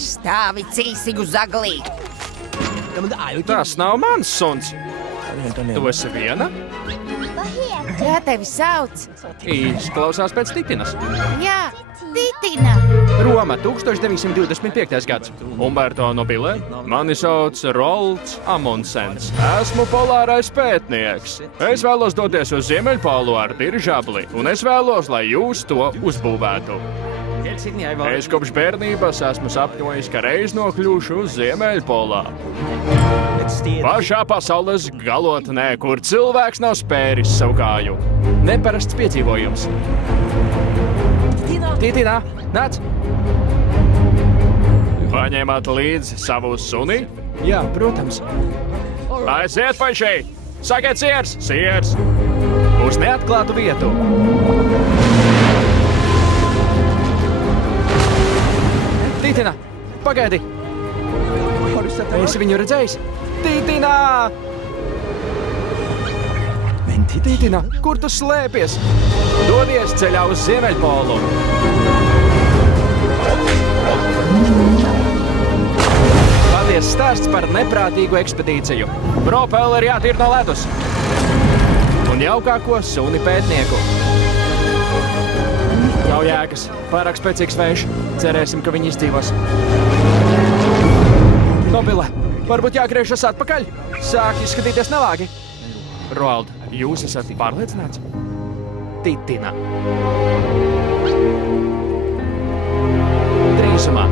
Stāvi cīsigu zaglī. Tas nav mans suns. Tu esi viena? Kā tevi sauc? Izklausās pēc Titinas. Jā, Titina. Roma, 1925. gads. Umberto Nobile. Mani sauc Rolds Amundsens. Esmu polārais pētnieks. Es vēlos doties uz Ziemeļpolu ar dirižabli, un es vēlos, lai jūs to uzbūvētu. Es kopš bērnības esmu sapņojis, ka reiz nokļūšu uz Ziemeļpolā. Pašā pasaules galotnē, kur cilvēks nav spēris savu kāju. Neparasts piedzīvojums. Titina, nāc! Paņēmāt līdzi savu suni? Jā, protams. Aiziet pa šeit! Sakiet siers! Siers! Uz neatklātu vietu! Titina, pagaidi! Esi viņu redzējis? Titina! Titina, kur tu slēpies? Dodies ceļā uz Ziemeļpolu! Patiesa stāsts par neprātīgu ekspedīciju. Propelleri jātīr no ledus. Un jaukāko suni pētnieku. Nav jēgas. Pārāk spēcīgs vējš. Cerēsim, ka viņi izdzīvos. Nobile, varbūt jāgriežas atpakaļ? Sāk izskatīties nelāgi. Roald, jūs esat pārliecināts? Titina. Drīzumā.